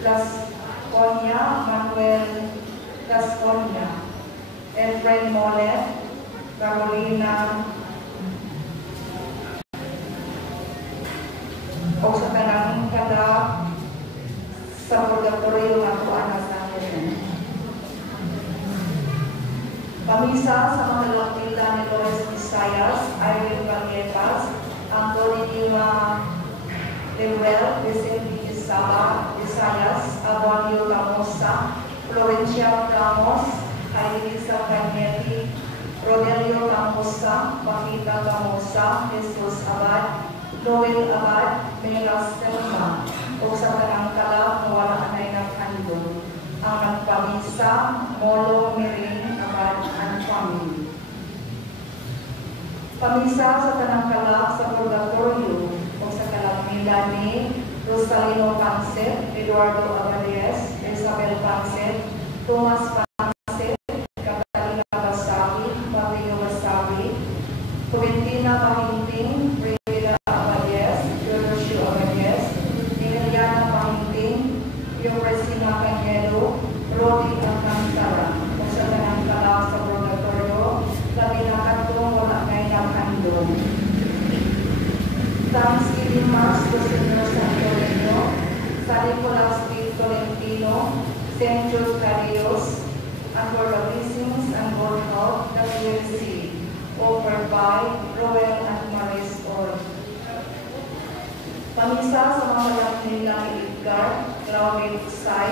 Lasconia, Manuel Lasconia, Efren Molet, Carolina, o sa tanang kada sa purgatorio nga kuana sa akin. Pamisa sa mga lakila ni Lourdes Visayas, Irene Valletas, Anthony Lima Lemuel, Vicente Isaba, Visayas, Abonio Lamosa, Florencia Ramos, Ailisa Cagneti, Rodelio Lamosa, Paquita Lamosa, Jesus Abad, Noel Abad, Mela Stelma, o sa tanang kalap na wala anay ng handon. Ang nagpamisa, Molo Miring Abad and family. Pamisa sa tanang kalap sa purgatorio o sa kalap nila ni Rosalino Pancet, Eduardo Abadies, Isabel Pancet, Thomas Pancet, Catalina Basawi, Mateo Basawi, Coventina Pahinting, Rivera Abadies, Giorgio Abadies, Emiliana Pahinting, Yoresina Cañedo, Rodi Alcantara, o sa tanang kalap sa purgatorio, labinakatong wala ngay naghandong. Thanksgiving Mass to Señor Santorino, San Nicolas de Tolentino, St. Jude Carios, and for the blessings and good health that we receive, offered by Roel and Maris Orr. Pamisa sa mga laknila ni Edgar, Claudia Pusay,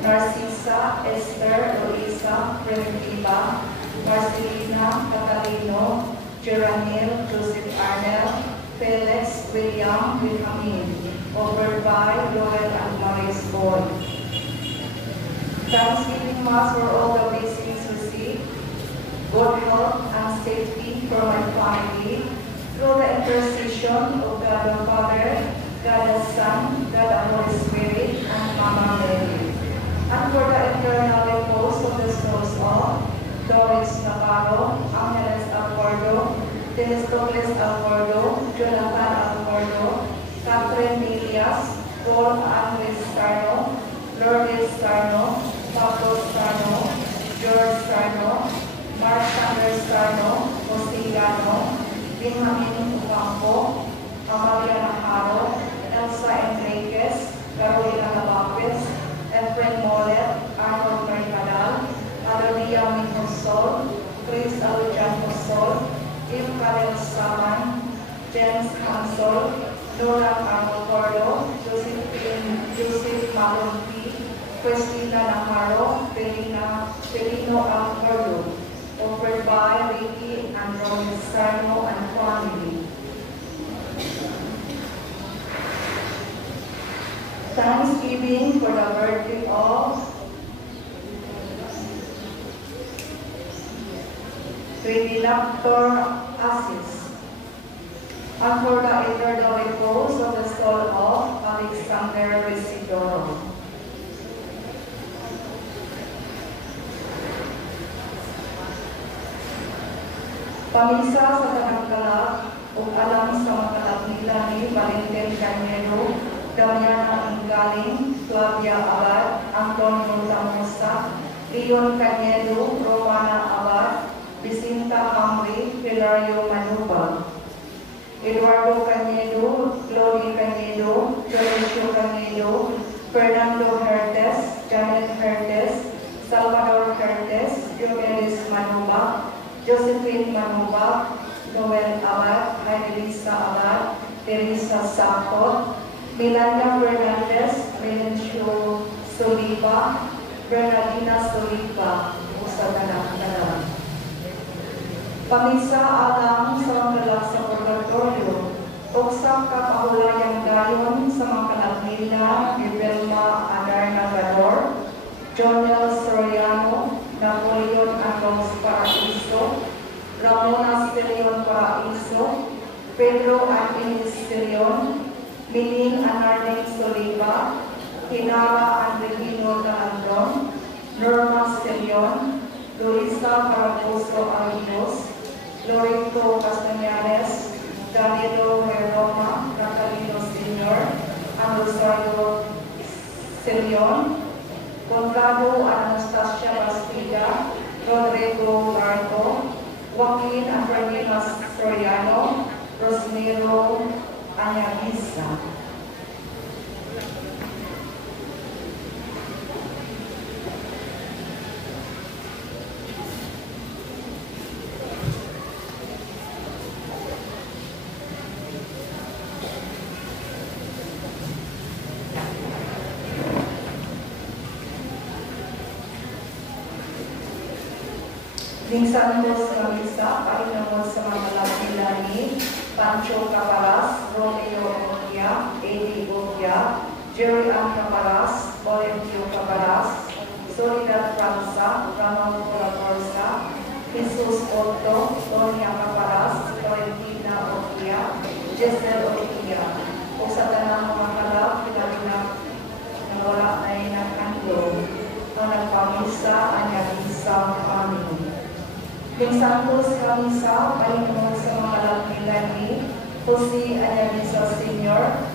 Narcisa, Esther, Luisa, Primitiva, Marcelina, Catalino, Geranil, Joseph Arnel, Felix, William, Wilhelmine, offered by Roel and Maris Boy. Thanksgiving Mass for all the blessings received, good health and safety for my family, through the intercession of God the Father, God the Son, God the Holy Spirit, and Mama Mary. And for the eternal repose of the souls of Doris Navarro, Angeles Alvardo, Temistocles Alvardo, Jonathan Alvardo, Catherine Milias, Paul Andres Sarno, Lourdes Sarno, Pablo Sarno, George Sarno, Mark Sanders Sarno, Jose Gano, Benjamin Ocampo, Amalia Naharo, Elsa Enriquez, Carolina Lavapes, Efren Molet, Arnold Mercadal, Adalia Mincosol, Chris Alujan Cosol, Im Karel Saman, James Hansol, Nora Arnold, Joseph Malonti, Christina Navarro, Felino Alvardo, offered by Ricky and Romy Sarno and family. Thanksgiving for the birthday of Trinilactor Assis, and for the eternal repose of the soul of Alexander Isidoro. Pamisa sa tanang-kalap o alam sa mga kalap nila ni Valentin Cañedo, Damiana Ingaling, Flavia Abad, Antonio Lamosa, Leon Cañedo, Romana Abad, Vicenta Hamri, Hilario Manuba, Eduardo Cañedo, Glory Cañedo, Florencio Cañedo, Fernando Hertes, Janet Hertes, Salvador Hertes, Diomedes Manuba, Josephine Manuba, Noel Abad, Adelisa Abad, Teresa Sakot, Milanda Fernandez, Melencio Soliva, Bernardina Soliva, usa na. Pamisa alang sa mga kalap sa purgatorio, uksak ka kahulayang gayon sa mga kalap nila, Ibelma Adarna Gador, Jonel Soriano, Napoleon Agos Paraiso, Ramona Stelion Paraiso, Pedro Angelis Stelion, Miling Anarning Soliva, Hinara Andrino Galandron, Norma Stelion, Luisa Caraposo Aguilos, Lorito Castañares, Danilo Herroma, Catalino Sr., and Rosario Leon, Conrado Anastasia Bastida, Rodrigo Larco, Joaquin Antonio Soriano, Rosnero Anyabisa. Minsan dos Camisa, Panginoon sa mga laki-lani, Pancho Caparas, Romeo Ogia, Eddie Ogia, Jerry Ann Caparas, Olentio Caparas, Soledad Franza, Ramon Colacorsa, Jesus Otto, Tonia Caparas, Florentina Ogia, Giselle Ogia, o sa tanang mga kalap, pinagina na wala na inakando, ang nagpamisa, anyabisa kami. Yung Santos Camisa, Panginoon sa mga laki-lani, Jose Anyabisa Sr.,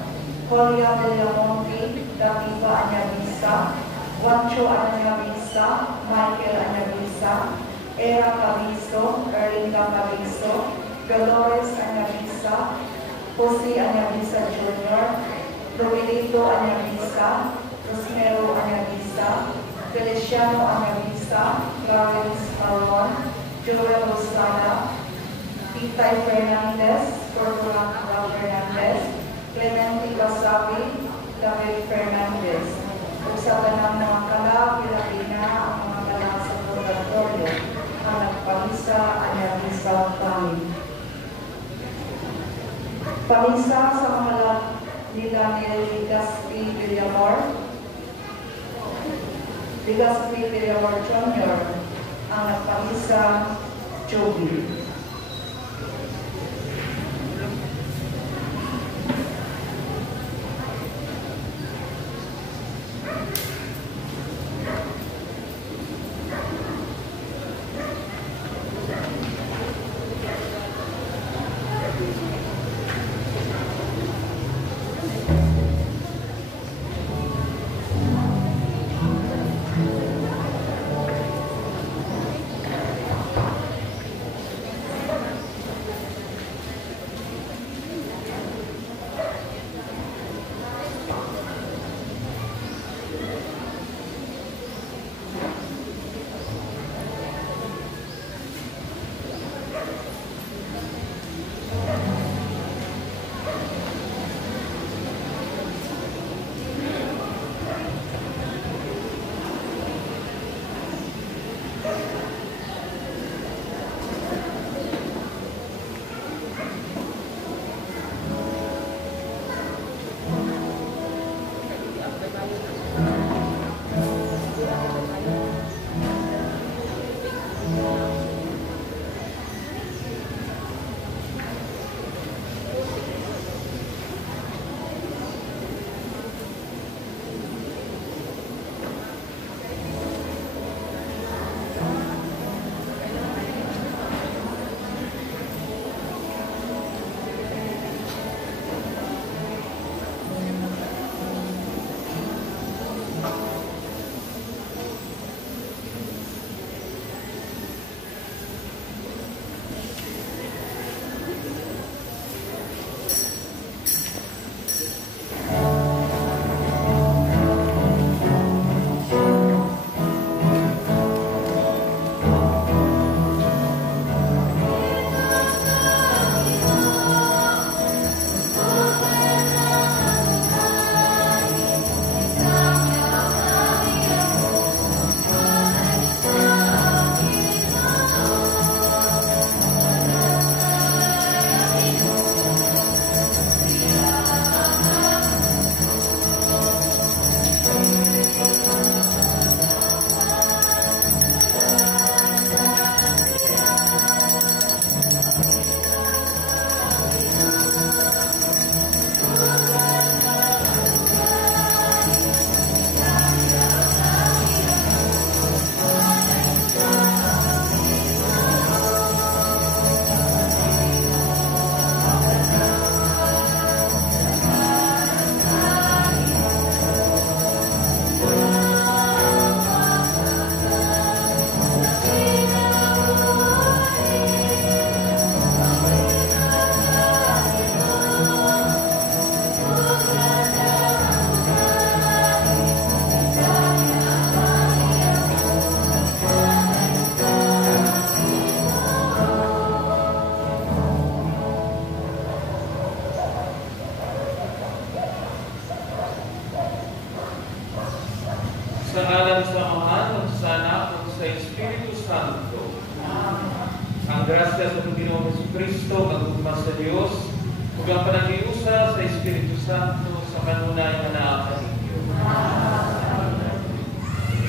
Julia Villamonte, Daviva Anyabisa, Juancho Anyabisa, Michael Anyabisa, Era Cabiso, Erlinda Cabiso, Dolores Anyabisa, Jose Anyabisa Jr., Rogelito Anyabisa, Rosmero Anyabisa, Feliciano Anyabisa, Clarence Alon, Joel Rosada, Pitay Fernandez, Corporal Fernandez, Clemente Basabi, David Fernandez. Usapan ng mga kalab, Pilipina, ang mga kalab sa purgatorio, ang nagpamisa, anyabisa kami. Pamisa sa mga kalab nila ni Ligaspi Villamor, Ligaspi Villamor Jr., ang nagpamisa, Joby. Ang grasya sa Panginoong Jesucristo, magugma sa Diyos, ug ang panagiusa sa Espiritu Santo sa kanunay na naakaninyo.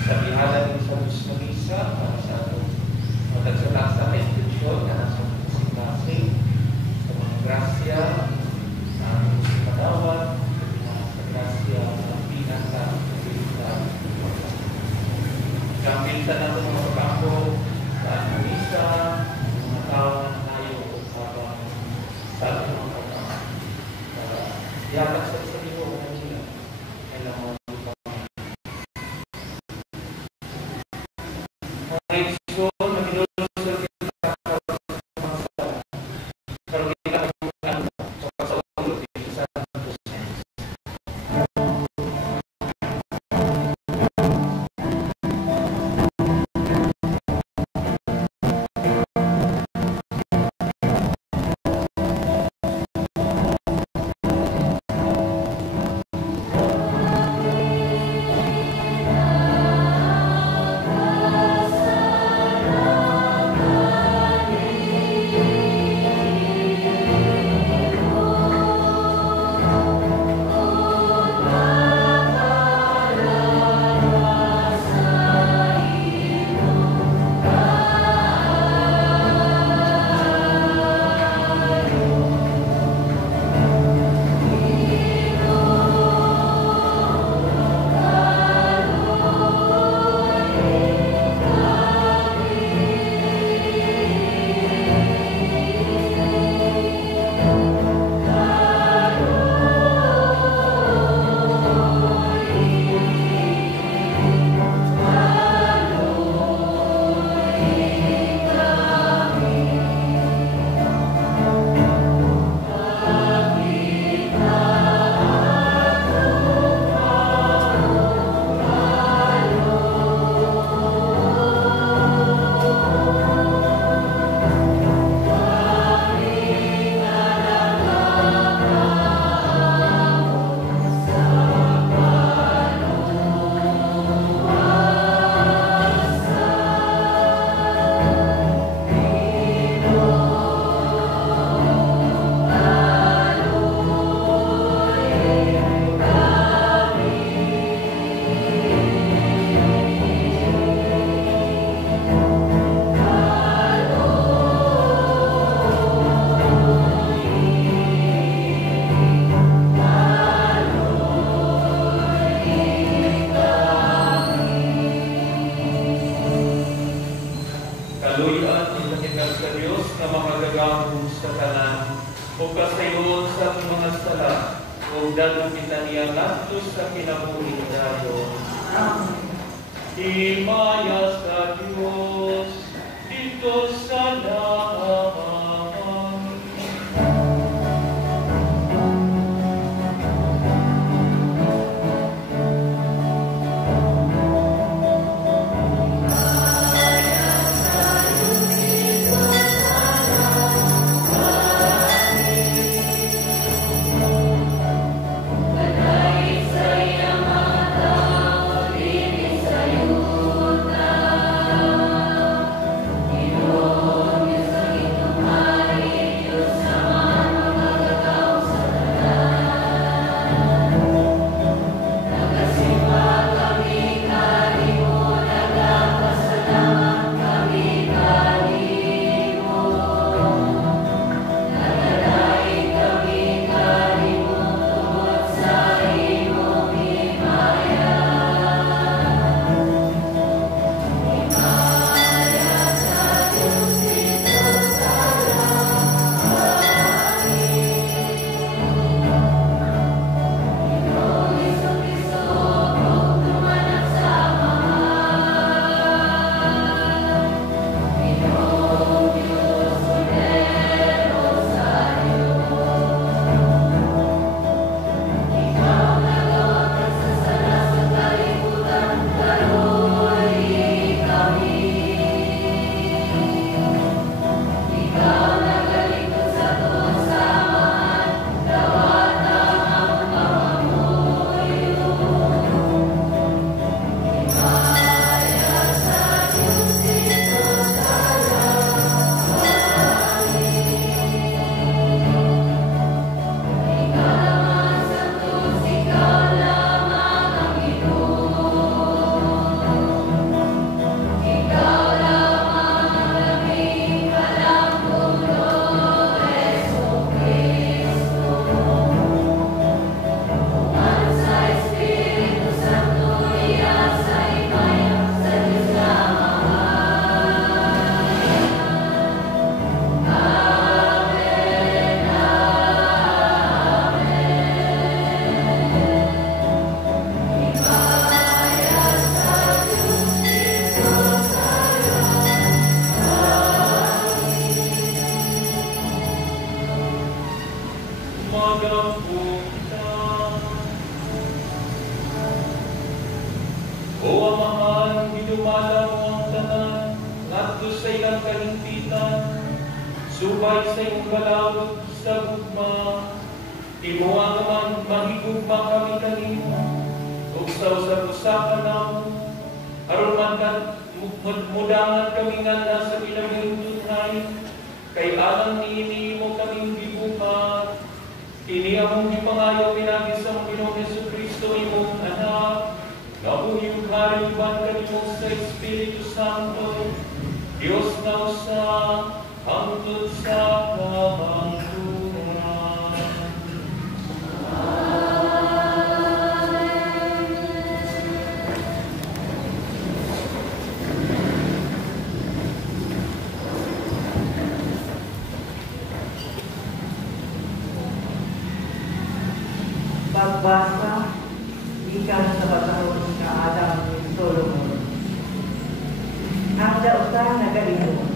Sa bihalan sa Diyos na misa, para sa atong matagsalak sa intensyon na nasa kasing-kasing sa mga grasya, sa atong simadawat, sa grasya ng pinaka-pinaka. Gamit na natin mga pagkako sa atong misa, mga tao na tayo habang sa ating mga pagkako. Yatak sa iyo na nila, kailangan mo ilang kahintitan, subay sa iyong balawod sa gugma, timuha naman mahigugma kami kanimo, ug sa usap-usapan namo, aron man mudangan kami nga nasa ilang tunay, kay alang niini mo kaming gibuhat, kini among gipangayo pinagi sa Panginoong Jesucristo imong anak, nabuhing kariban kanimo sa Espiritu Santo, Diyos na usa, hangtod sa kahangturan. Pagbasa, ikan sa batahon na Adam ni Solomon. Ang dautan na galino.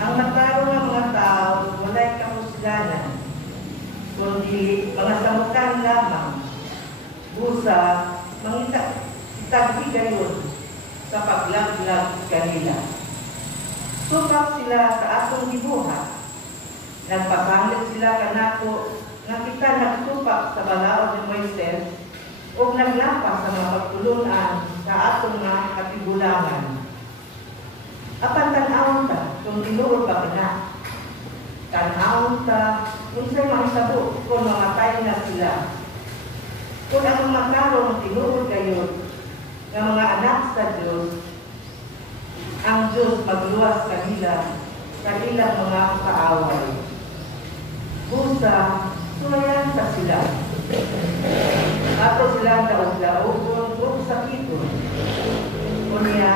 Ang matarong ng mga tao, wala'y kapusganan, kundi mga samukan lamang, busa, mangitagdi gayon sa paglaglag kanila. Supak sila sa atong gibuhat, nagpasanglit sila kanako nga kita nagsupak sa balaod ni Moises o naglapas sa mga pagtulunan sa atong mga katigulangan. Apan tanawon ta kung tinuod ba na? Tanawon ta kung sa'y mahitabo kung mamatay na sila. Kung ang makarong tinuod kayo ng mga anak sa Diyos, ang Diyos magluwas kanila sa ilang mga kaaway. Busa, sulayan pa sila. Ato silang daog-daogon o sakiton. Kunya,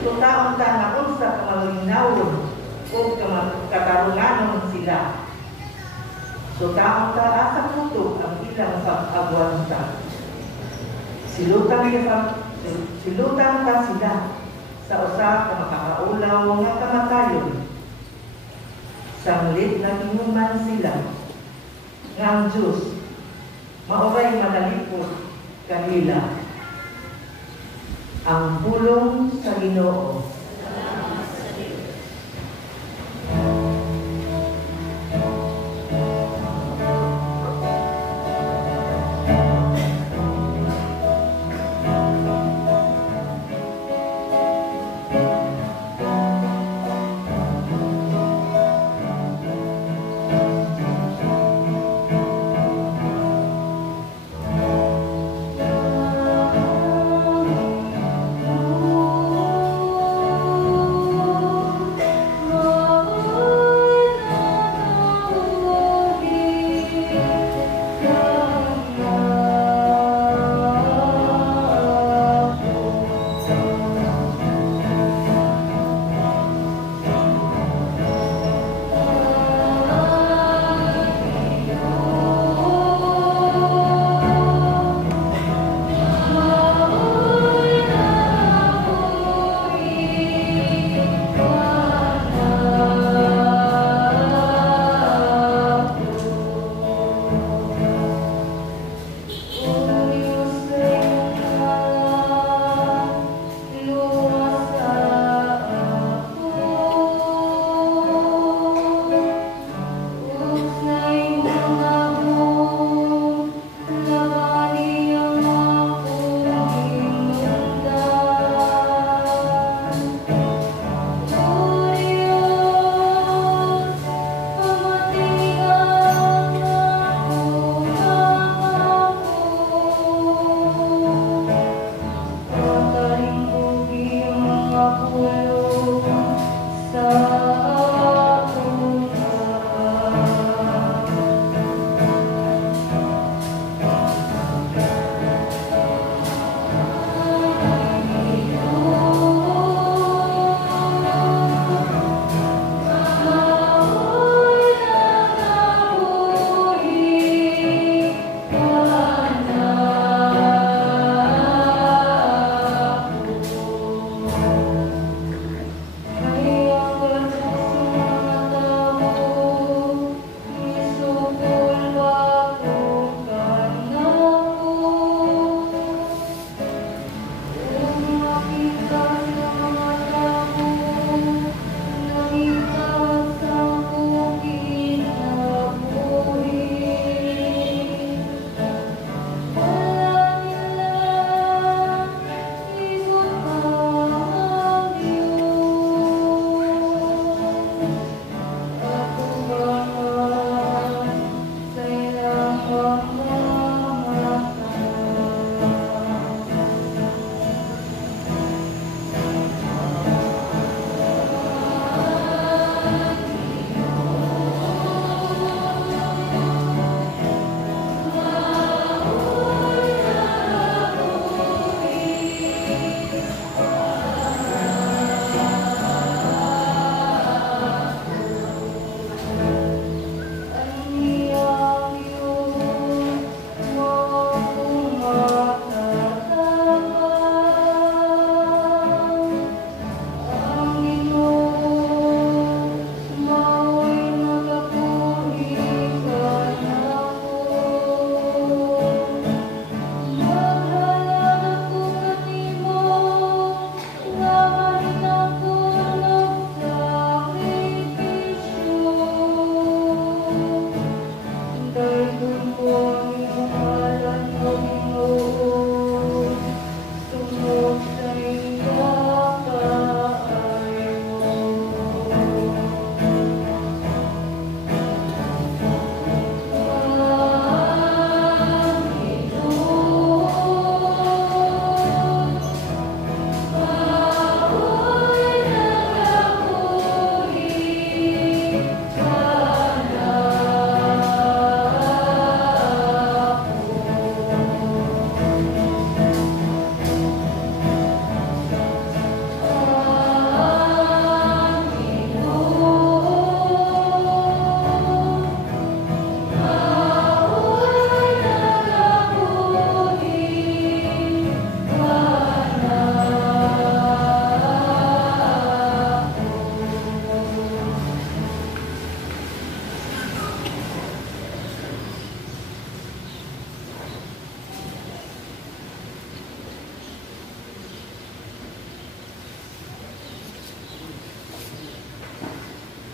tutaon ta na unsa kamalinawon o katarunganon sila. Tutaon ta asa puto ang ilang pag-agwansa. Silutan ta sila sa usa ka makakaulaw nga kamatayon. Sanglit na inuman sila nga ang Diyos maoray manalipod kanila. Ang pulong sa Ginoo.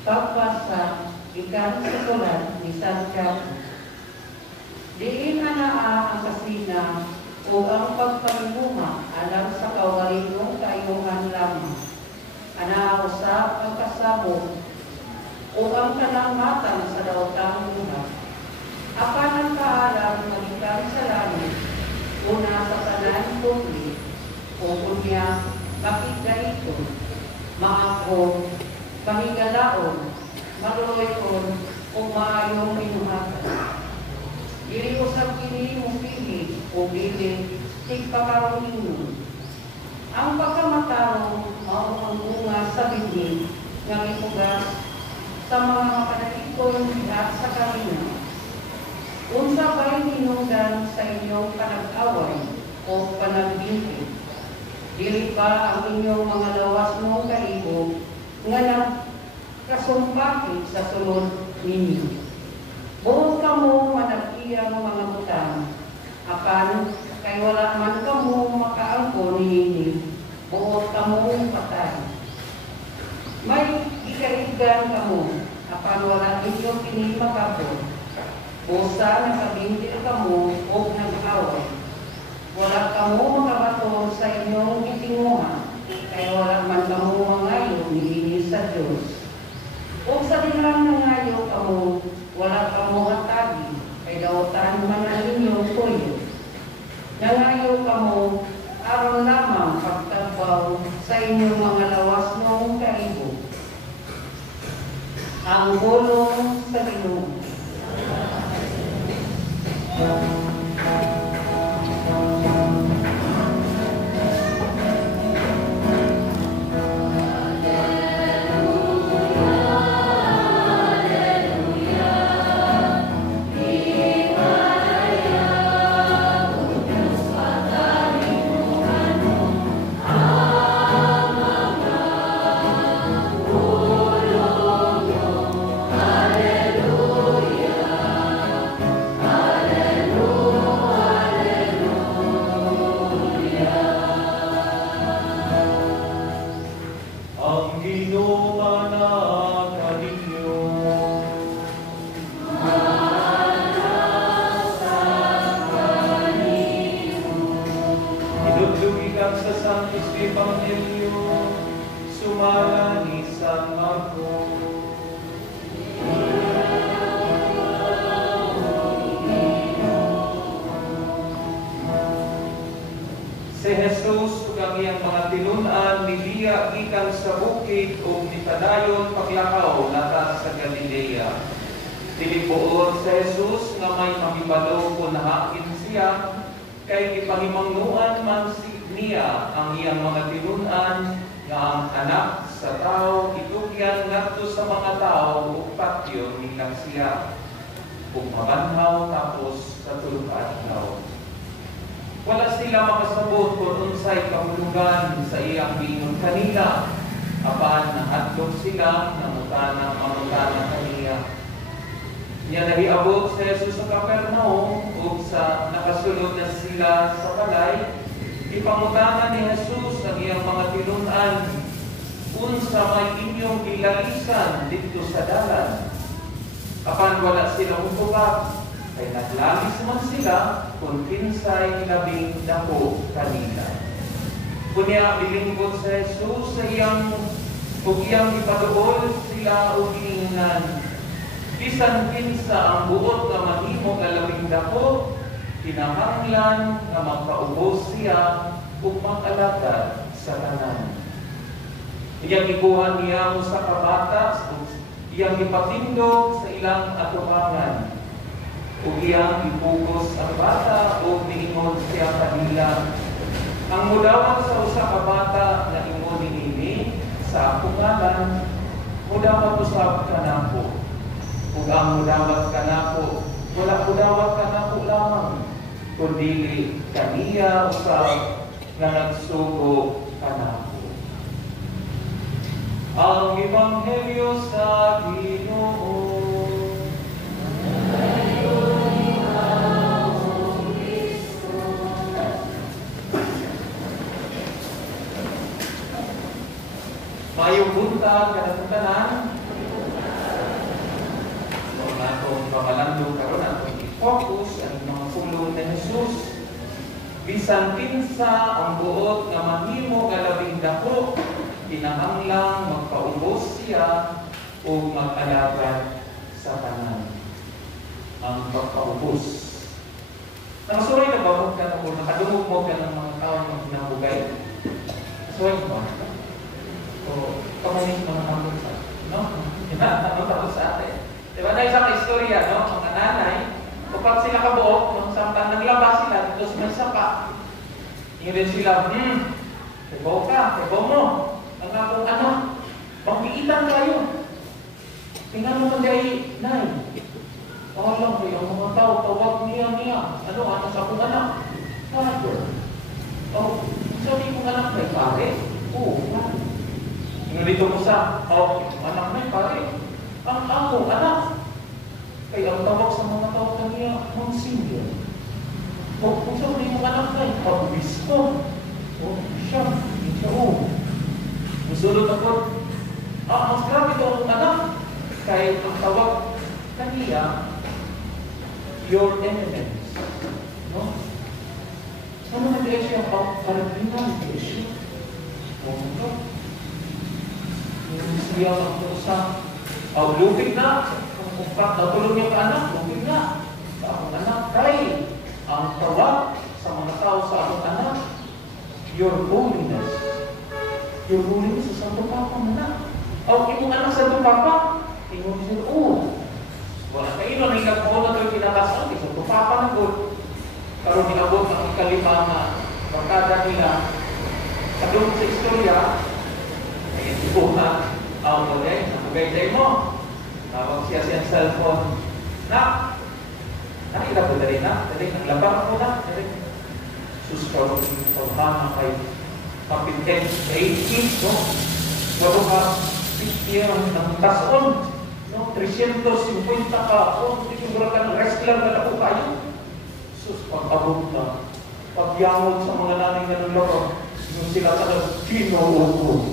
pagbasa ikan sa sulat ni Santiago. Diin anaa ang kasina o ang pagpalimunga alam sa kaugalingong kayuhan lamang. Anausap ang kasabot o ang kalamatan sa daotang lunas. Apan ang kaalam magikan sa langit, una sa tanan publi, o kunya makita ito, maako, mahigalaon, maluloyon, o maayong inuhatan. Dili usab kini mupili o bilin, tigpakaroon ninyo. Ang pagkamatarong mao ang bunga sa bibig nga ipugas sa mga makanakikon diha sa kanina. Unsa ba'y hinungdan sa inyong panag-away o panagbinti? Dili ba ang inyong mga lawas mong kaibo nga nagkasumpakit sa sulod ninyo? Buot kamo manag-iyang mga butang, apan kay wala man kamo makaangko niini, buot kamo patay. May ikaigan kamo, apan wala ninyo kini makabot. Busa nakabintil kamo o nag-away. Wala kamo makabato sa inyong itinguhan, kay wala man kamo mangayo niini sa Diyos. O sa dinarang nangayo kamo, wala kamo hatagi, kay daotan man ang inyong tuyo. Nangayo kamo, aron lamang pagtabaw sa inyong mga lawas mong kaibo. Ang bulong sa Ginoo. Si Jesus ug ang iyang mga tinud-an nibiya gikan sa bukid ug nipadayon paglakaw latas sa Galilea. Tinibuot si Jesus nga may mahibalo kung nahakin siya, kay gipahimangnuan man niya ang iyang mga tinud-an nga ang anak sa tao itugyan ngadto sa mga tao ug patyo nila siya. Ug mabanhaw tapos sa tulog adlaw. Wala sila makasabot kung unsay kahulugan sa iyang giingon kanila. Apan nahadlok sila mamutana kaniya. Niya nahiabot sa Jesus sa Capernaum ug sa nakasulod na sila sa balay. Ipangutana ni Jesus ang iyang mga tinud-an unsa may inyong gilalisan dito sa dalan. Apan wala sila mutubag. Ay naglalis man sila kung kinsay labing dako kanila. Kunya bilingkod sa Jesus sa iyang ipaduol sila o giningan. Bisan kinsa ang buot nga mahimo nga labing dako, kinahanglan nga magpaubos siya ug makalagad sa tanan. Iyang iguhan niya sa kabata, iyang ipatindog sa ilang atubangan. Ug iyang ipugos ang bata ug niingon siya kanila. Ang mudawat sa usa ka bata nga ingon niini sa akong ngalan, mudawat usab kanako. Ug ang mudawat kanako, wala mudawat kanako lamang, kundi kaniya usab nga nagsugo kanako. Ang Ebanghelyo sa Ginoo. Mayong buntag kanang tanan. ang atong pamalandong karon atong i-focus ang mga pulong ni Jesus. Bisan pinsa ang buot nga mahimo nga labing dako, kinahanglang magpaubos siya o mag-alagad sa tanan. Ang pagpaubos. Nakasuray na ba mo ka o nakadungog mo ka ng mga tao na hinabugay? Nakasuray ba? O kamunin mga ambon sa no? Hinabugay sa atin. Diba na isang istorya, no? Mga nanay, kapag sila kabuok, nung samtang naglabas sila, tapos may sapa. Ngayon sila, kaibaw ka, kaibaw mo. Ang akong anak, magpiitan kayo. Tingnan mo kaya, nay. Alam kayo, ang mga tao, tawag niya. Ano, anak sa akong anak? Father. Oh, sabi kong anak may pare? Oo, pare. Ngayon dito mo sa, anak may pare. Ang akong anak. Kaya ang tawag sa mga tao kaniya, Monsignor. Kung sabi mong anak na, pag-bispo. Siya. Musulot ako. Mas grabe ito ang anak. Kaya ang tawag kaniya, your eminence. No? Ano na kaya siya? Cardinal kaya siya. Ito. Yung siya ang sa lupig na. Kung natulog niya ka anak, lupig na. Sa akong anak, kay ang tawag sa mga tao sa akong anak, your holiness. Your holiness sa Santo Papa na. Imong anak sa Santo Papa, imong siya, wala kayo na nagkakao na ito pinakasan, sa Santo Papa na good. Pero niabot ang ikalima na barkada nila. Kadung sa istorya, ay ito na, nabugay mo. Tawag siya siyang cellphone. Nakita ko dali na. Dali, naglabang ako na. Dali. Suskaw ng pagmana kay kapiteng 80, no? Walo ka 50 ng tason, no? 350 ka. Siguro ka ng wrestler na ako kayo. Sus, pag-abot na. Pagyamod sa mga nanay na ng laro. Yung sila sa Ginoo.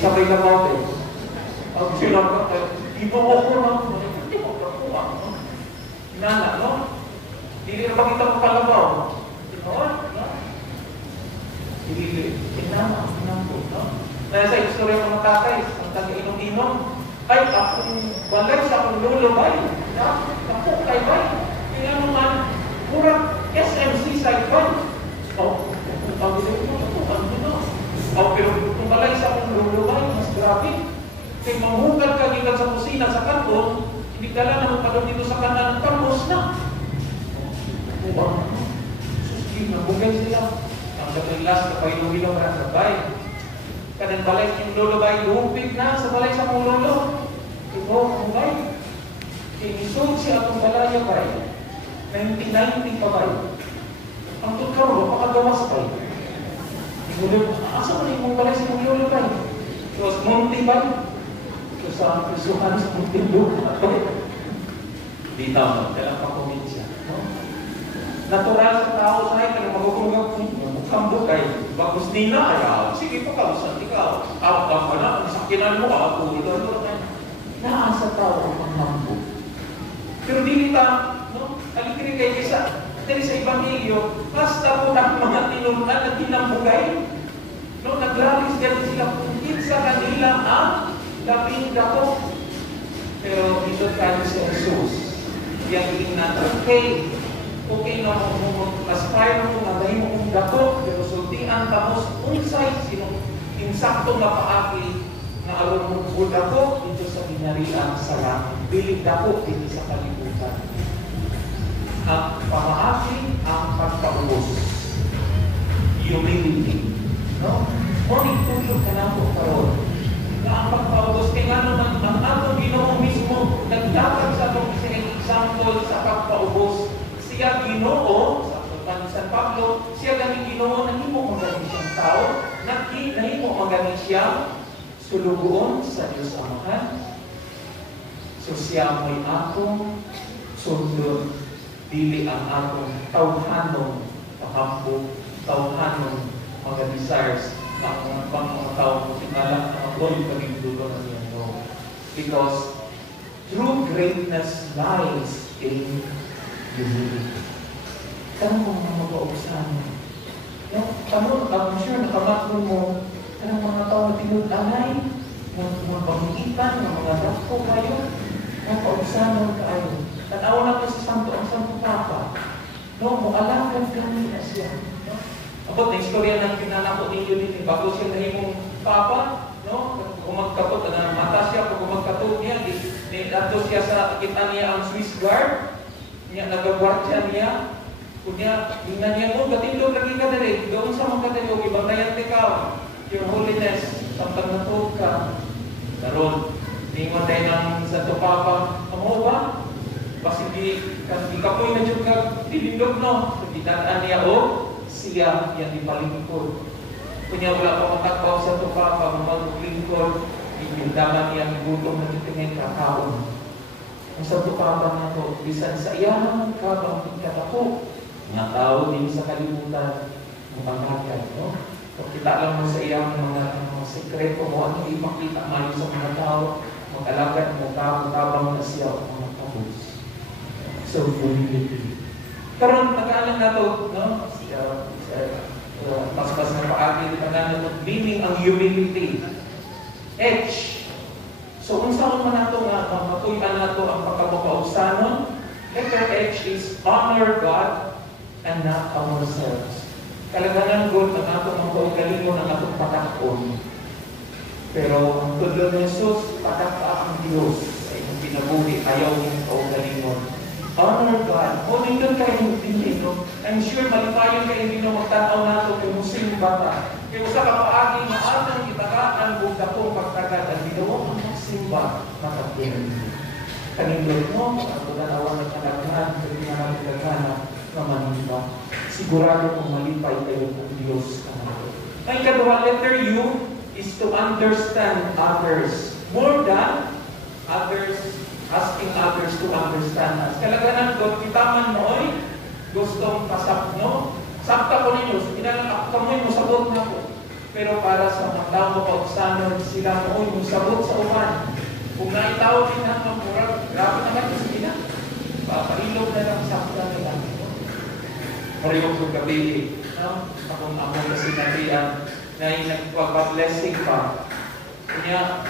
Sabay na natin. Ang sila ka, iba ako na. Hindi mo kakuha. Nana, no? Hindi na makita mo kalabaw. Inama, no? Nasa istorya ng mga tatay, ang taga-inom-inom, ay, akong balay sa akong lulubay. Ako, kay bay. Tingnan naman, kurang SMC side bay. Ang pero kung balay sa akong lulubay, mas grabe. Kaya mamuhugad ka dito sa kusina sa kanton, hindi ka lang naman pa doon dito sa kanan ng termos na. Suski, nabugay sila. Ang dapilas na pa ilong-ilong na sa bay. Kadang balay yung lulubay, lupit na sa balay sa mong lolo. Ito, ang bay. Inisod siya atong balaya bay. 1990 pa bay. Ang tuturo, pakagawas bay. Asa mo na yung balay sa mong lolo bay? Terus munti bay. Sa Krisuhan sa Muntindu. Di tama, dalang pakumin siya. No? Natural sa tao sa'yo, kaya magugugag mukhang bukay. Bagus nina, ayaw. Sige, pakalusan ikaw. Awag ka na, ang sakinan mo, ako ito. Naan sa tao ang pangmambog. Pero di kita, no? Alikiri kayo isa. Dahil sa Ebanghelyo, basta po ng mga tinunan na tinambugay. No? Naglabis din sila kung sa kanila ang labing dako. Pero ito tayo si Jesus. Yang inatan, okay na mo aspire mo, magayin mo kong dako, pero sultian tamos, unsay, insakto na paagi na aron mo kong dako, dito sa binarian sa langit. Bilig dako, dito sa kalibutan. Ang pamaagi, ang pagpaubos. Humility. No? Ngunit tulog ka na po karoon. Na ang pagpaubos, kaya naman ang atong Ginoo mismo naglatag sa itong example sa pagpaubos. Siya Ginoo, sa San Pablo, siya ganing Ginoo na himo magaling siyang tao, na himo magaling siyang sulugoon sa Diyos Amahan. So siya mo'y akong sundon, dili ang akong tawhanong pahambog, tawhanong mga desires mga tao mo tingala na mag-ulit kaming dulo na niya. No. Because True greatness lies in humility. Kanang mga mapausan mo. I'm sure nakamatro mo, kanang mga tao na tinud-anay, mga pamigitan, mga dako kayo, mapausan mo kayo. Tanaw na po sa Santo, ang Santo Papa. Mualakad kami na siya. Abot na istorya ng pinanako ninyo dito, bago siya nahimong Papa, kung magkapot, mata siya, kung magkapot niya, ato siya sa kita niya ang Swiss Guard, niya nagagwardya niya, kunya, tingnan niya mo, katindog lagi ka dali, doon sa mga katindog, ibantayan ka, Your Holiness, samtang natog ka. Karon, tingnan tayo ng Santo Papa, amo ba? Basta di kapoy na dyan ka, dilindog no, dinadaan niya siya yan ipalingkod. Kunya wala pa matakpaw sa Santo Papa, maglingkod, inindaman niya ang gulong na titingin kakaon. Ang Santo Papa na to, bisan sa iyahan ka bang ikatako, mga tao din sa kalimutan, mapangagad, no? Kung kita lang mo sa iyang mga sekreto mo, ano ipakita mayo sa mga tao, mag-alagad mo, tabang na siya, mga kabos. So, humility. Karon nag-aalang na ito, no? Mas na paagi dito na ito, meaning ang humility. H. So, kung saan man nato nga, matuyan nato ang pagkabapausanon, letter H is honor God and not ourselves. Kalaganan God ang atong mga kaugalingon ang atong patakon. Pero ang tudlo ni Jesus, pataka ang Diyos sa inyong pinabuhi, ayaw niyong kaugalingon. Honor God. O nindun kayo hindi, no? I'm sure malipayon kayo hindi na magtanaw nato kung musimba ka. Kaya sa kapaagi na atong itakaan kung dakong pagtagad ang ginawa ang magsimba matapunan. Kanindot mo, ang tunanawan ng kanaghan, kasi nga natin nagkana na manimba. Sigurado kung malipay kayo ng Diyos. Ang ikaduha, letter U is to understand others more than others, asking others to understand us. Kalaganan ko, kita man mo ay gustong pasap, no? Sabta ko ninyo, inalang ako kamoy mo sabot na ko. Pero para sa mga tao mo paugsanon, sila mo ay mo sabot sa uman. Kung naitaw din ang mamurag, grabe naman yung sila. Paparilog na lang sabta nila. Mariyog ko gabi, no? Akong kasi nabiyan na yung nagpag-blessing pa. Kanya,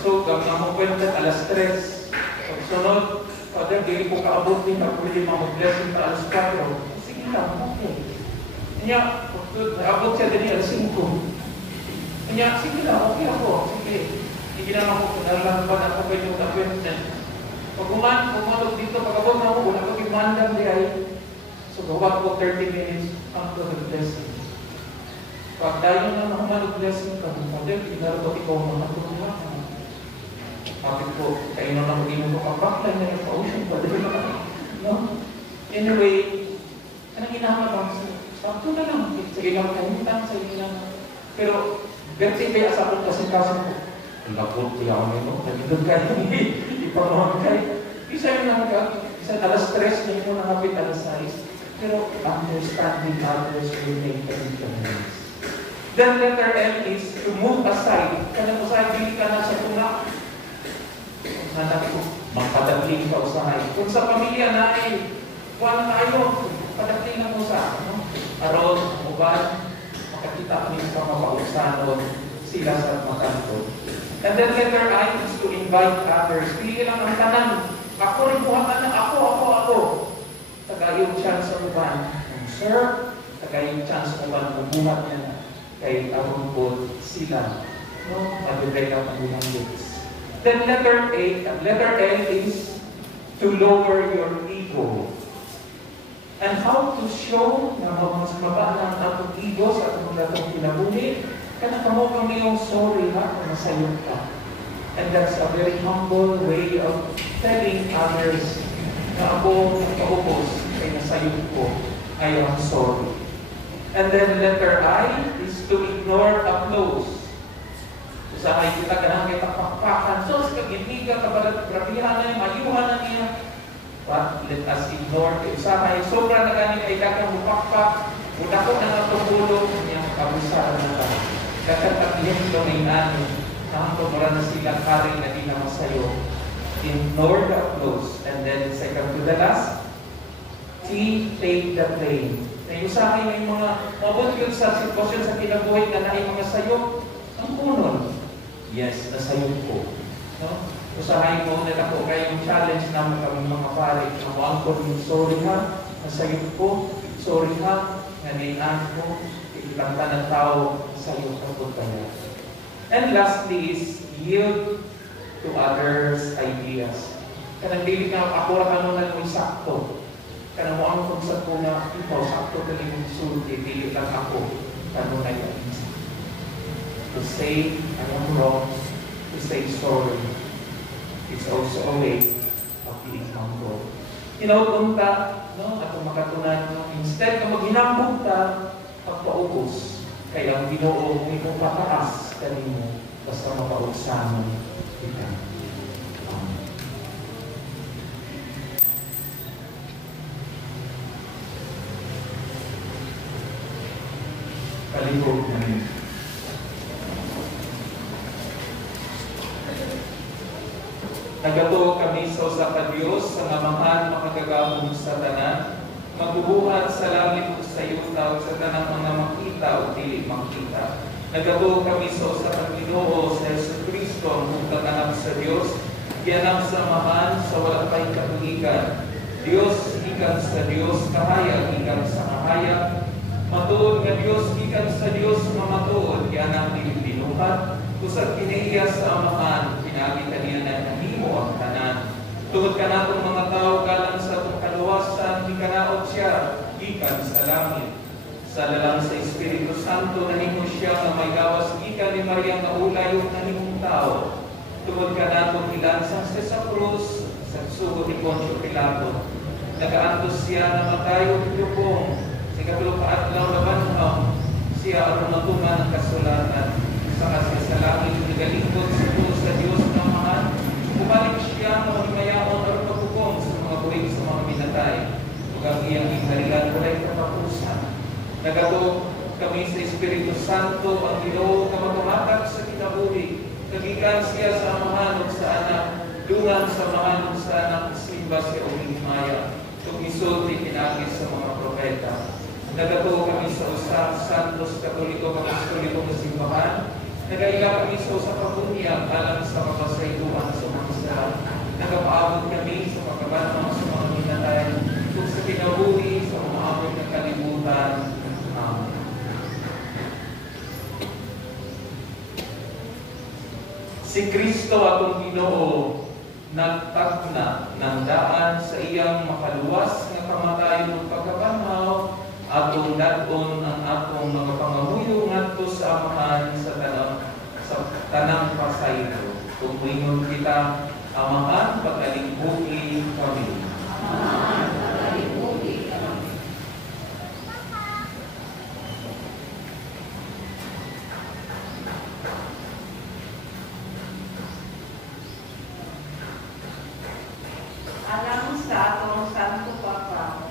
so, ang mga kwenta, alas 3. Pagsunod, Father, dili ko kaabot din na pwede mag-blessing pa alas 4. Sige lang, okay. Kanya, naabot siya din alas 5. Kanya, sige lang, okay ako. Sige. Hindi na ako, nalang ba na ako pwede mag-appointment. Pag umatog dito, pag-abot na ako, wala ko imandang di ay. So, gawa ko 30 minutes after the blessing. Pag tayo na nakumanog blessing ka, Father, pinarabot ikaw mga tulungan. Bakit po, kayo na lang hindi mo kapaklan na yung pa-ocean, Father. No? Anyway, anong hinahamag ako? Sakto na lang. Sa ilang kahimutan, sa ilang... Pero, berti kaya sa akong kasi-kasi po. Ang labot ko ako nito. Nagindod ka ipamahang kayo. Isa yung lang ka. Isa alas 3 na yung nakapit alas 6. Pero, understanding others will make a difference. Then letter M is to move aside. Kaya aside, hindi ka na sa tula. Nanak ko, magpadagling ka usahay. Kung sa pamilya na ay, kuha na kayo, padagling na mo sa, aron, uban, makakita kami sa mapausanon, sila sa makanto. And then letter I is to invite others. Pili lang ang tanan. Ako rin buhatan na ako. Tagayong chance sa uban. Sir, tagayong chance sa uban, bubuhat niya na. Kay aron po sila. No? Madugay na pangulang lips. Then letter L is to lower your ego. And how to show na mas mababa ng atong ego sa atong latong pinabuhi, kana kamo kami yung sorry ha, na masayong ka. And that's a very humble way of telling others na ako kaubos kay nasayong ko, I am sorry. And then letter I is to ignore applause. Sa ay kita ganang kita pakpakan. So, sa kaginiga, kabrabihan na yung ayuhan na niya. But let us ignore it. Sa ay sobra na ganin ay kakang mupakpak. Una ko na natutulog niya kabusahan na lang. Kakang kaglihin doon ay nanin. Nakatumura na silang karing na di naman sa'yo. ignore the applause. And then second to the last, T, take the blame. Ngayon sa akin may mga mabuti sa sitwasyon sa kinabuhay na naay mga sayop. Ang kunon, yes, nasayop ko. No? Usahayin mo na ako kayong challenge naman kami mga pare. Ang ko, sorry ha, nasayop ko, sorry ha, ngayon ko, ilang ng tao, nasayop ko kaya. And lastly is, yield to others' ideas. Kanang dili ka ako ra kanunan mo sakto. Kanang mo ang konsep ko na ikaw sakto dali mo sulti dili lang ako kanunay ka. To say I am wrong, to say sorry, it's also a way of being humble. Kinautunta, no, at makatunan, no, instead na maghinambog ta, pagpaubos. Kaya ang Ginoo may kung pataas kanimo basta mapaugsaman kita. Palihog namin. Nagato kami sa usa ka Dios sa ngamahan makagagamong sa tanan, magbubuhat sa langit sa iyo tawag sa tanang mga makita o dili makita. Nagato kami sa usa ka Ginoo sa Jesucristo ang pagkatanak sa Dios, gianang samahan sa wala pay katuligan. Dios ikan sa Dios, kahayag ikan sa kahayag. Matuod nga Dios ikan sa Dios mamatuod, gianang pinipinuhat. Kusag kinaiya sa amahan, pinagita niya na nahimo ang tanan. Tungod ka natong mga tao galang sa itong kaluwasan, ikanaot siya, ikan sa langit. Sa lalang sa Espiritu Santo, nahimo siya na may gawas ikan ni Maria nga ulayo na himong tao. Tungod ka natong ilansang siya sa krus, sa sugod ni Poncio Pilato. Nagaantos siya na matayo tiyubong, sa katulupaat lang labanham, siya aron matuman ang kasulatan. Sa kasasalangin, nagalingkod sa Diyos ng Amahan, bumalik siya na magmayaon at pagkukong sa mga buwing sa mga minatay. Huwag ang iyang inhalilan, wala'y katapusan. Nagato kami sa Espiritu Santo, ang Ginoo na matumatag sa kinabuhi. Nagikan siya sa Amahan o sa Anak, dungan sa Amahan o sa Anak, simba siya o himaya. Tumisulti pinagis sa mga propeta. Nagato kami sa usang Santos Katoliko, Apostoliko na simbahan. Nagaila kami sa usang kabunyag alang sa kapasaytuan sa mga sala. Nagapaabot kami sa pagkabanang sa mga minatay kung sa kinabuhi sa mga abot ng kalibutan. Amen. Si Kristo atong Ginoo nagtagna ng daan sa iyang makaluwas nga kamatayon ug pagkabanhaw atong daton ang atong mga pangamuyo ngadto sa Amahan sa tanang pasaylo. Tumuingon kita, Amahan, pagkalingkuhi kami. Amahan, pagkalingkuhi kami. Alam sa atong Santo Papa,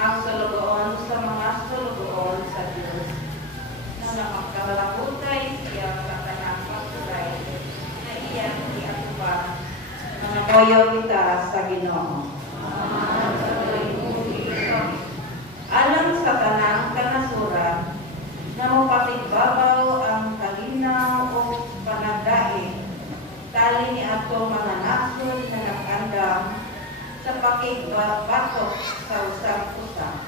ang salogoon sa mga salogoon sa Diyos, na magkabalakutay siya katanang pagkulay, na iyan iatuba, mga boyo kita sa Ginoo. Alam sa tanang kanasuran, na mapatigbabaw ang kalinaw o panagdaig, tali ni atong mga nasod na nakandam, sa pakigbatok sa usang-usang.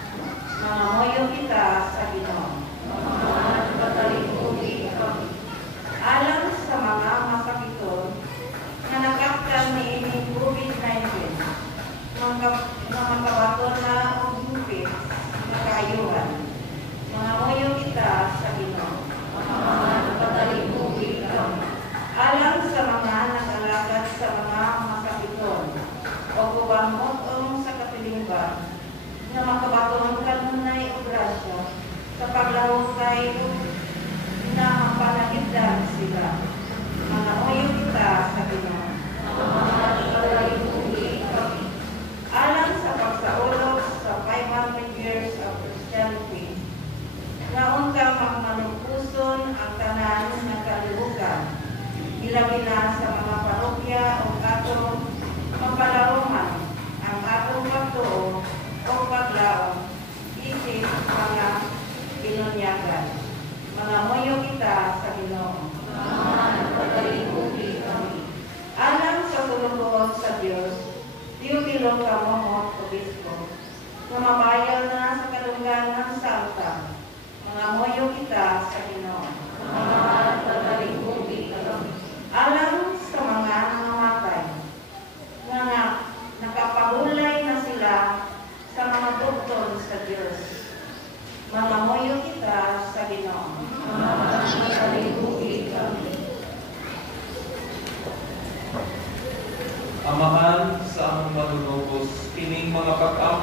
Mga moyo kita sa Ginoo. Alam sa mga masakiton na nakaktan ni ining COVID-19, na makabaton na o hupit na kaayuhan. Mga moyo kita sa Ginoo. Alam sa mga nakalagad sa mga masakiton, o kubamot sa katilingban, na makabaton kanunay o grasya sa paglahukay na mapanagitdan sila. Mga oyo kita sa Ginoo. Alam sa pagsaulog sa 500 years of Christianity, na untang magmanungkuson ang tanan ng kalibukan, ilabi na sa mga parokya o katong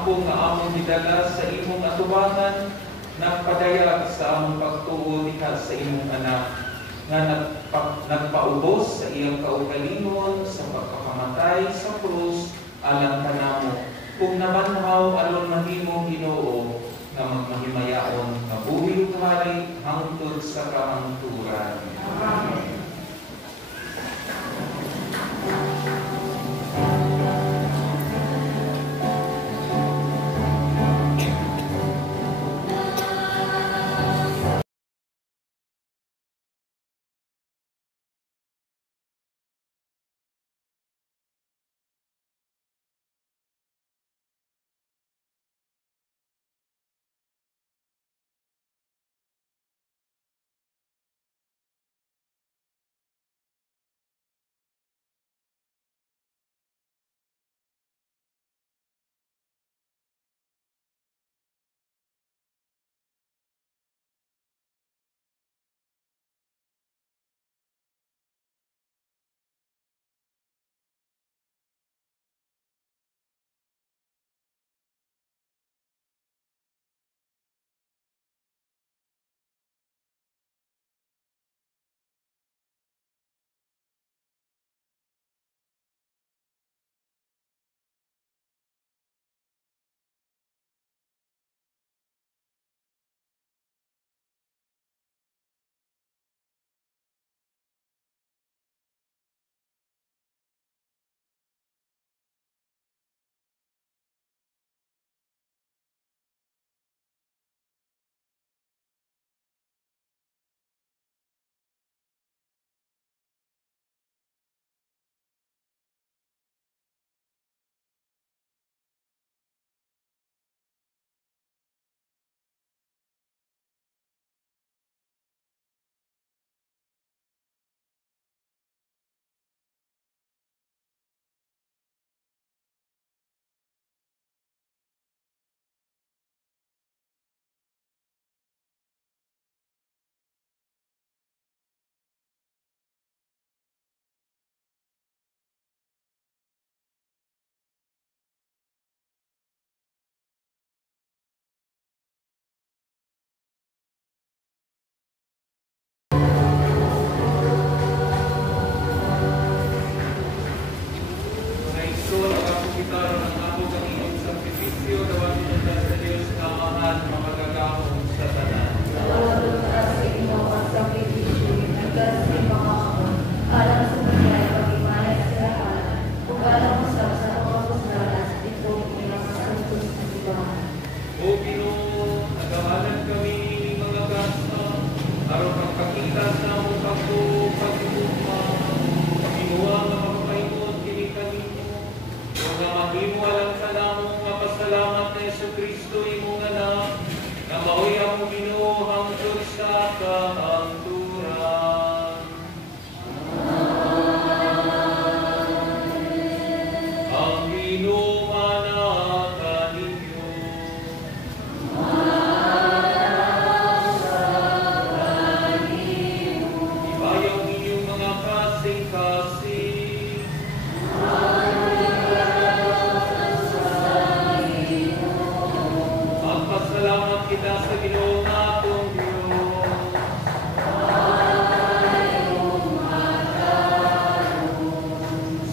kampo nga among gidala sa imong atubangan, nagpadayag sa among pagtuo diha sa imong anak, nga nagpaubos sa iyang kaugalingon sa pagkakamatay sa krus alang kanamo. Kung nabanhaw alon mahimong Ginoo nga magmahimayaon nga buhi ug hari hangtod sa kahangturan. Amen.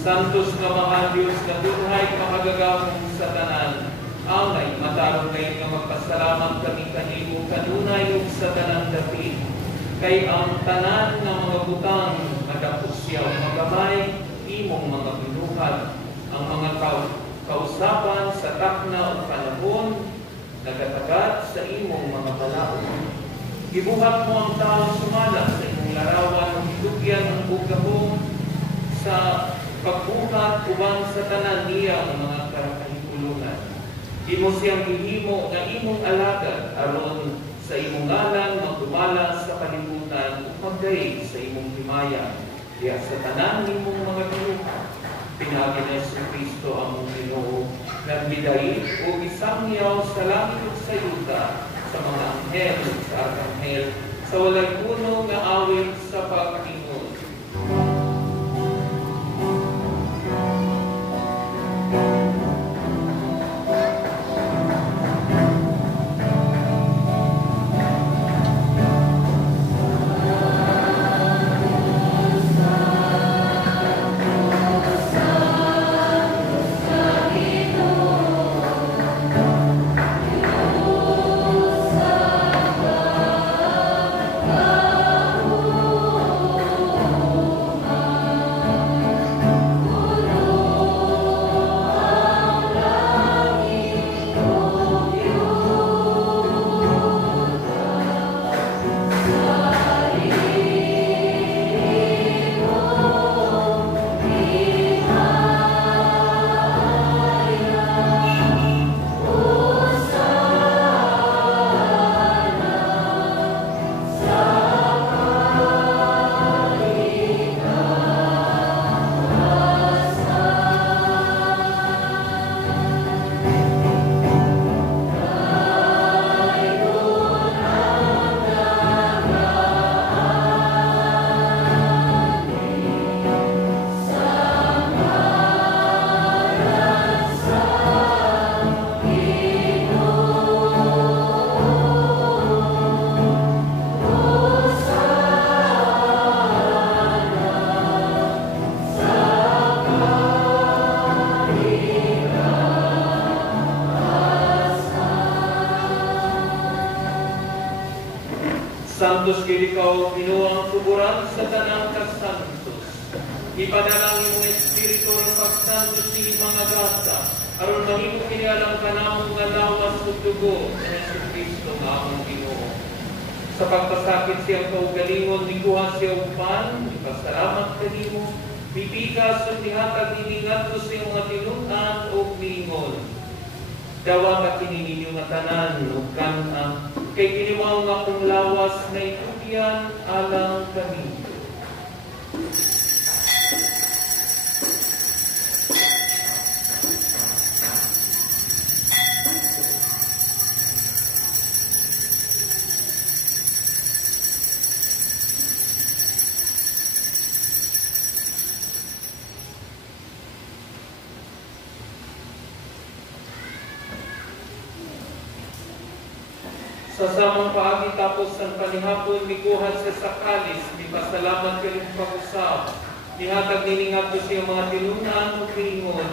Santos nga mahal Diyos na dunhay makagagamong sa tanan. Angay, matarong kayo nga magpasalamat kami kanimo kanunay ug sa tanan dapit. Kay ang tanan nga mga butang madapusyaw magamay, imong mga binuhat. Ang mga kausapan sa takna o panahon, nagatagat sa imong mga balaod. Gibuhat mo ang tao sumala sa imong larawan, hidugyan ang bugahong sa pagbuhat uban sa tanan niya ang mga kahigulungan. Di mo siyang gihimo nga imong alagad aron sa imong ngalan magdumala sa kalibutan ug magdaig sa imong himaya. Diya sa tanan nimong mga binuhat, pinagi ni Kristo ang Ginoo, nagbiday o isangyaw sa langit ug sa yuta, sa mga anghel ug sa arkanghel, sa walay puno nga awit sa pagtingon. Santos gid ikaw, Ginoo, ang tuburan sa tanang kasantos. Ipadalangin mong Espiritu ng pagsantos ni mga gata, aron mahimo kini alang kanamong nga lawas ug dugo ni Jesucristo nga among Ginoo. Sa pagpasakit siyang kaugalingon, nikuha siya upan, ipasalamat kanimo, bibigas ug nihatag iningadto sa iyong mga tinunan ug niingon. Dawa ka kini ninyo nga tanan ug kan-a, kay kinimaw nga akong lawas na itugyan alang kanimo. Sa samang paagi tapos ang panihapon, mikuhan sa sakalis, ni pasalamat kayong pag-usap, nihatag niningat ko siya mga tinunan o kilingon.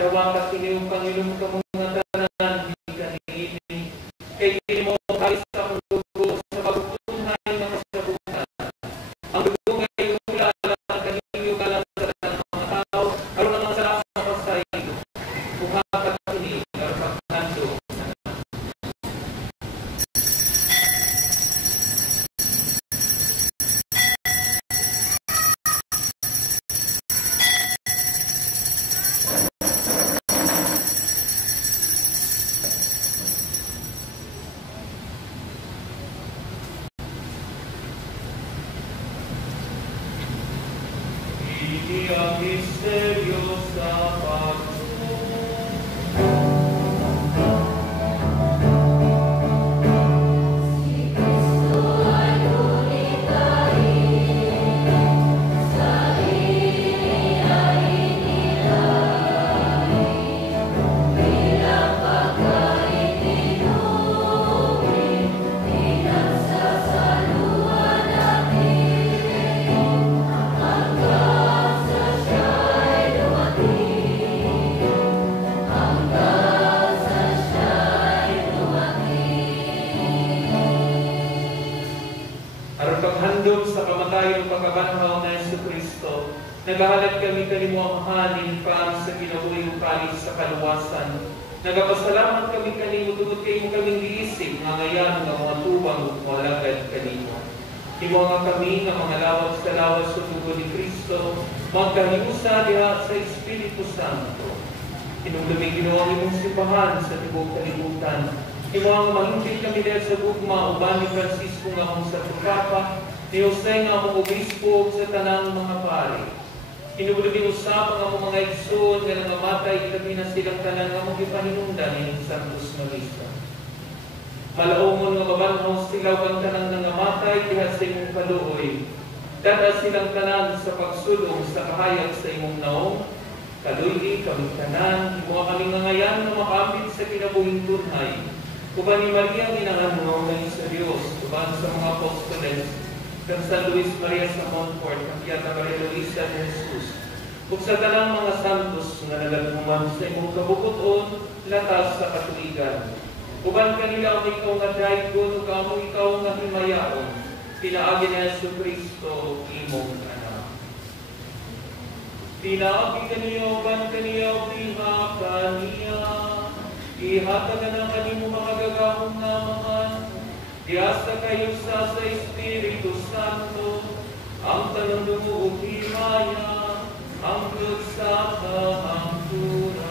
Dawa ka kiniyong Panginoon ka mga tanan, di ka niini, kay kini mo alis sa akong dugo sa pagtunhay ng kasabukan. Ang dugo ngayon mula lang kaninyo ka lang sa tanan mga tao, aron ang salamat sa pasay, kuhakat kini, karapagkando. Ini ang misteryo sa paghandog sa kamatayon pagkabanhaw na Jesucristo, nagahalat kami kanimo ang hanin para sa kinabuhi upalis sa kaluwasan. Nagapasalamat kami kanimo tungod kay mo kaming giisig nga ngayan nga mga tubang ug malagad kanimo. Imo nga kami nga mga lawas sa lawas sa dugo ni Kristo, magkahiusa diha sa Espiritu Santo. Inumdumi Ginoo ang imong simbahan sa tibuok kalibutan. Imo ang mahimpit kami dahil sa gugma uban ni Francisco nga mong sa Tukapa, ni Jose nga mong obispo sa tanang mga pari. Inubulubin usap ang among mga igsoon nga nangamatay kami na silang tanan nga mong ipahinungdan ni Santos Marisa. Malaumon nga mabanhaw sila ang tanang nangamatay diha sa imong kaluoy. Dada silang tanan sa pagsulong sa kahayag sa imong naong. Kaluy kami tanan, imo kami ngayan na makambit sa kinabuhing tunhay. Kuban ni Maria ginanganong ng sa Diyos, kuban sa mga apostoles, kang San Luis Maria sa Montfort, kang Beata Maria Luisa de Jesus, ug sa tanang mga santos nga nagatuman sa imong kabubuton, latas sa katuigan. Kuban kanila ang ikaw nga daiggon, ug amo ikaw nga himayaon, pinaagi ni Jesucristo, imong anak. Pinaagi kaniyo, ban kaniyo, biha kaniya, ihatagan na kanimo mga gagahong naman, diasa kayo sa Espiritu Santo, ang tanong dumuog himaya, ang sa kahangturan.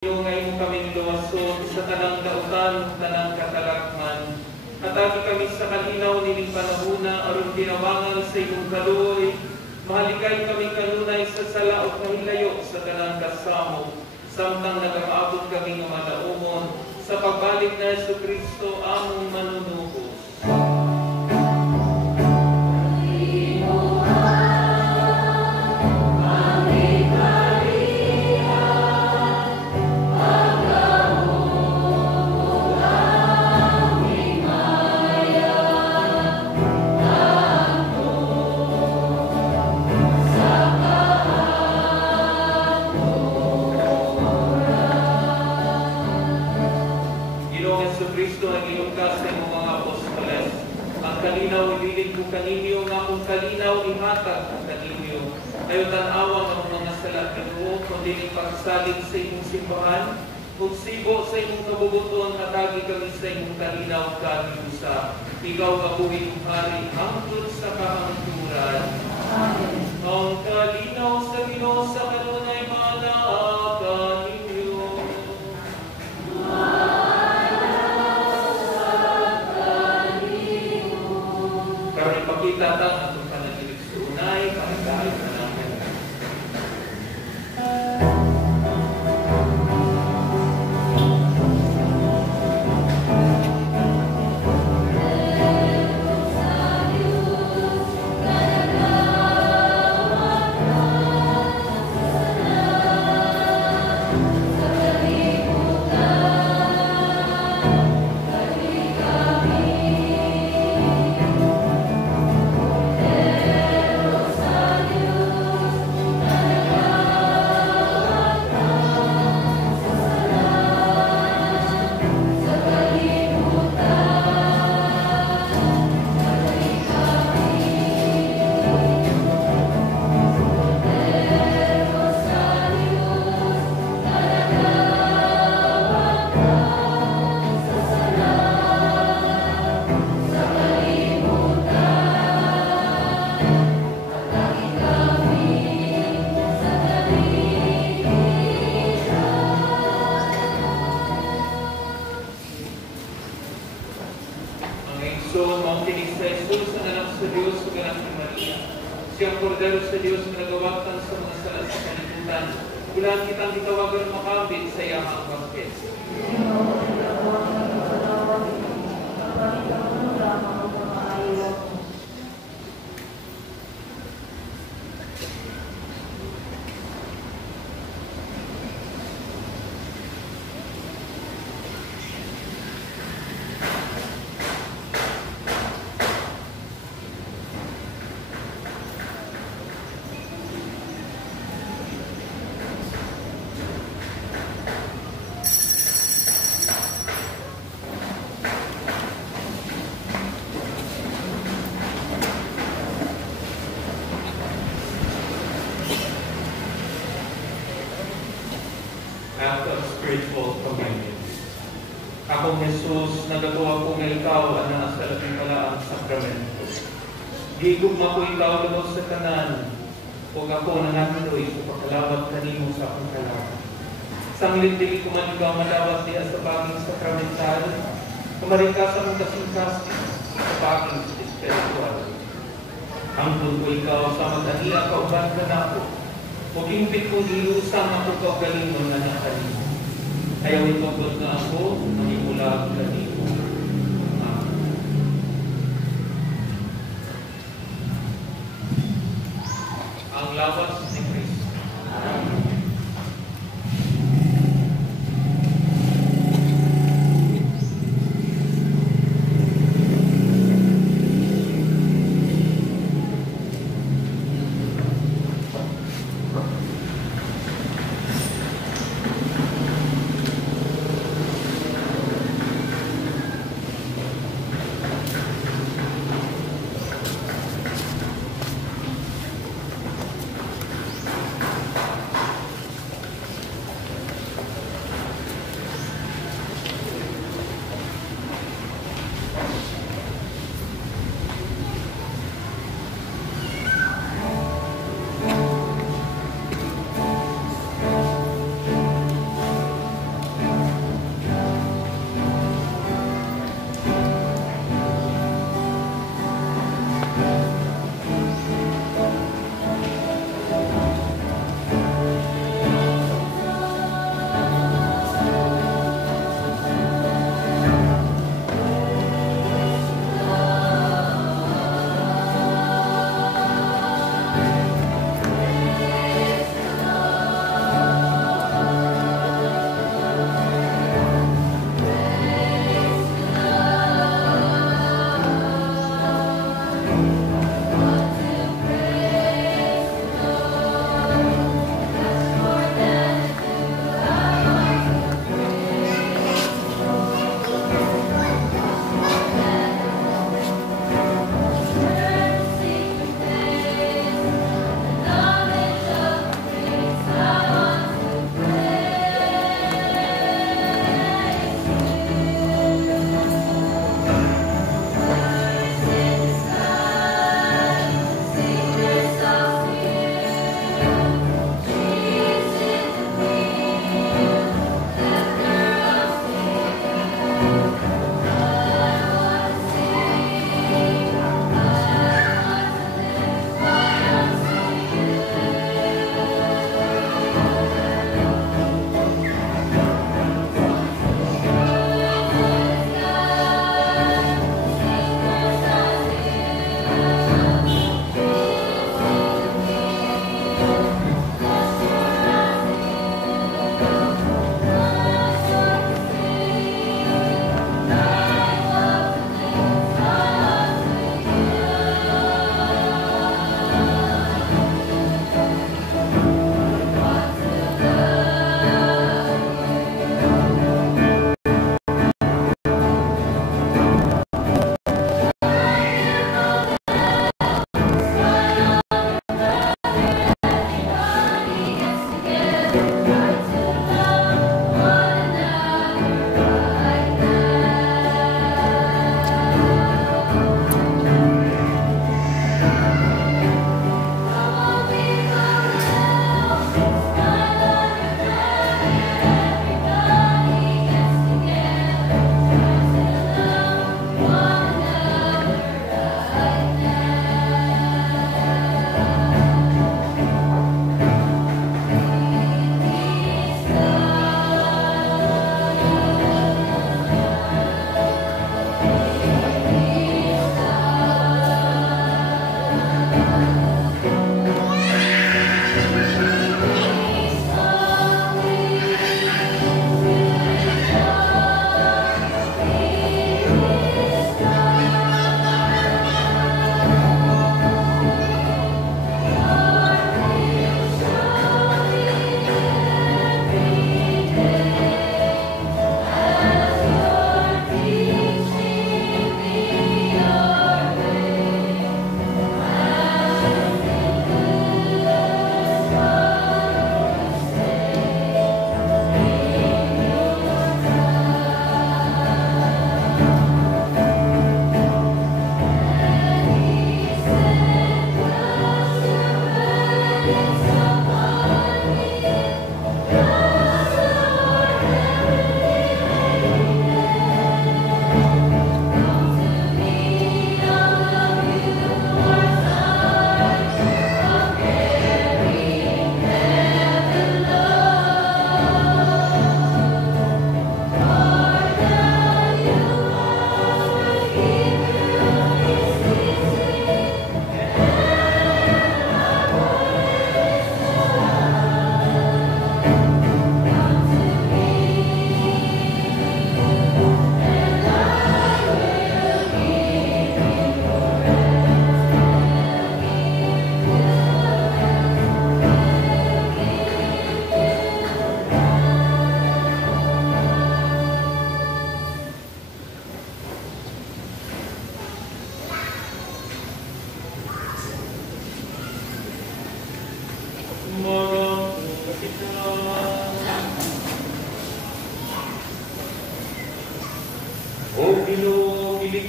Ngayon kami luwasod sa tanang dautan, tanang katalakman. Atagi kami sa kalinaw nining panahuna, aron tinawangan sa imong kaluoy. Mahaligay kami kanunay sa sala o kahilayo sa tanang kasamo. Samtang nag-aabot kami ng madaumon sa pagbalik na Jesucristo among manunubos. Kaninyo nga kung kalinaw ihatag ang kaninyo. Kayo tanawang ang mga salat ko, kundi pagsalig sa inyong simbahan, kung sibo sa inyong kabubuton, hatagi kami sa inyong kalinaw kabiusa. Ikaw kabuhin ng hari, hangtod sa kahangturan. Amen. Ang kalinaw sa Ginoo sa kanunay mana kaninyo. Ipakita ang atong panagilig sa unay, kahit na namin. Siyang kordero sa Diyos na nagawatan sa mga sala sa kalibutan. Ilan kitang itawagan makambit sa iyang bangkes. Spiritual communion. Akong Jesus, nagagawa ko nga ikaw ang nasa labing pala ang sakramento. Gigugma ko ikaw lumos sa kanan, o ako nanatuloy sa pagkalawat kanimo sa akong kalawan. Sanglit dili ko man ikaw malawat diya sa paging sakramental, kumarin ka sa mong kasing-kasing sa paging spiritual. Ang ko ikaw sa mag-aniya kauban ka na ako, o kimpit kong ilusang ako kaugalingon na nakanimo. Ayaw itungkol na ako, manimula kanimo. Ang lawas ni Kristo. Amen.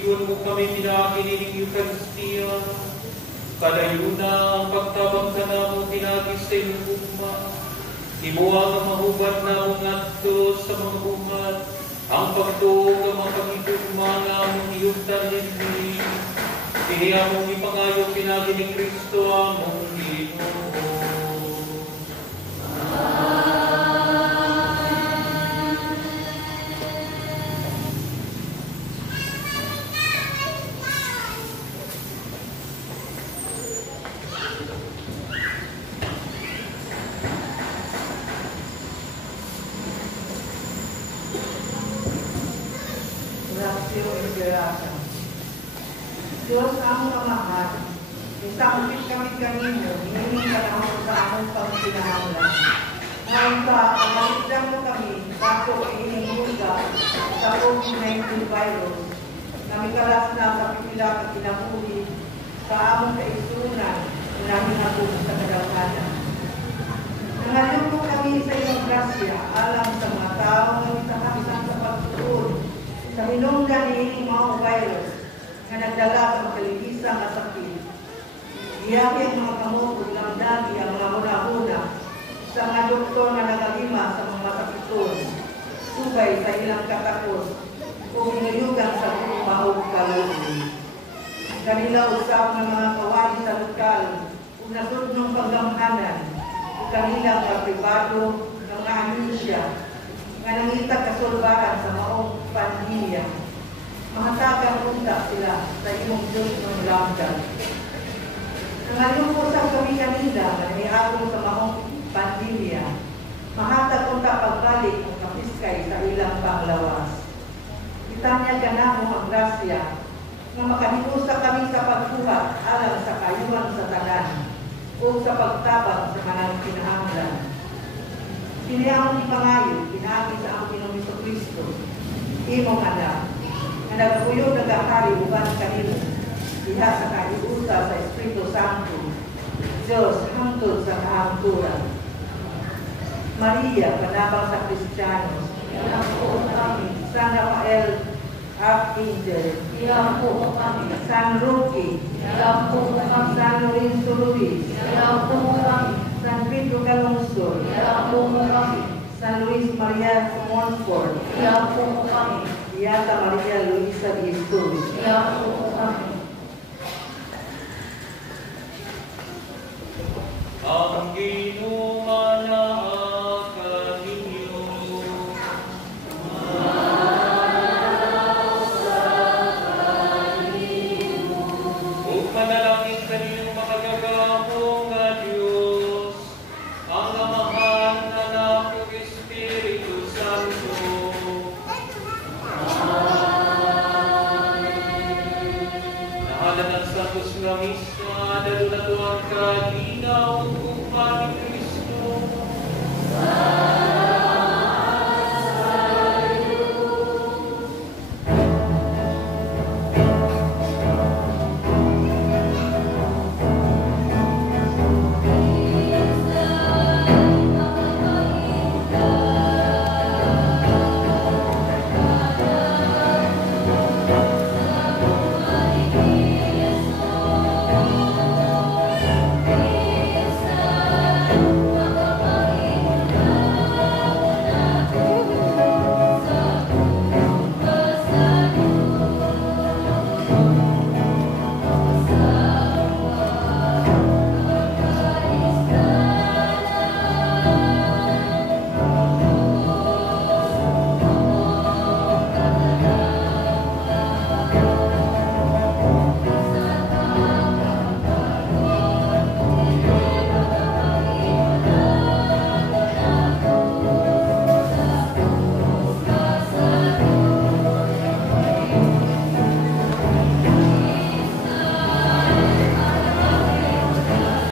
Espiritu mo kami pinakiniling Eucharistia, kadayuna ang pagtabang ka na mo pinagis sa iyong ugma. Imuang ang mahubat na mo ngadto sa mga umat, ang pagtuog ang mga pagitugma nga mong iyong talindi. Kiniya mong ipangayo pinagi ni Kristo among Ginoo. Diyos ang kamahal, isang kami kanino, hinihingi ka naman sa among pagkinahanglan. Ngayon ba, ang maligdan mo kami, bago ihinihulga sa COVID-19 virus, na mikalas na sa pipila at kinahuli sa among kaisunan, namin ako sa kadalhanan. Nangayon mo kami sa iyong grasya, alam sa mga tao na isang sa pagtuon, sa hinunggan ni mga virus, na nagdala sa kalilisang na sakit. Iyaki ang mga kamot ug lamdagi ang mga una-una sa mga doktor na nagalima sa mga masakiton, subay sa ilang katakot o hinayugan sa mahog kaluli. Kanila usap ng mga kawali sa lokal o nasudnong paggamhanan o kanilang pribado ng mga anunsya nga nangita kasulbaran sa maong pandemya. Mahatagang unta sila sa iyong Diyos ng lamdan. Nangalupusan kami kanila na niagong sa mahong pandemya. Mahatag unta pagbalik ang kapiskay sa ilang panglawas. Itanya ganamo ang grasya na makahimusa kami sa pagbuhat alang sa kayuhan sa tanan o sa pagtabang sa mga kinahanglan. Siniyang ipangayo, pinagi sa ang Pinoong Kristo, imong anak, na nagpuyo nagahari uban kanino, diha sa kaiusa sa Espiritu Santo, Diyos hangtod sa kahangturan. Maria, panabang sa Kristiyanos, iampo kami. San Rafael, Archangel, iampo kami. San Roque, iampo kami. San Lorenzo Ruiz, iampo kami. San Pedro Calungsod, iampo kami. San Luis Maria Montfort, iampo kami. Beata Maria Luisa de Jesus, iampo kami. Ang ginumanakan ninyo. O panalangin kanino makagagamo nga Diyos, ang amahan anak ng Espiritu Santo. Nahalan ng Santos nga Misa, dalulatuan ka, ginaw kung panig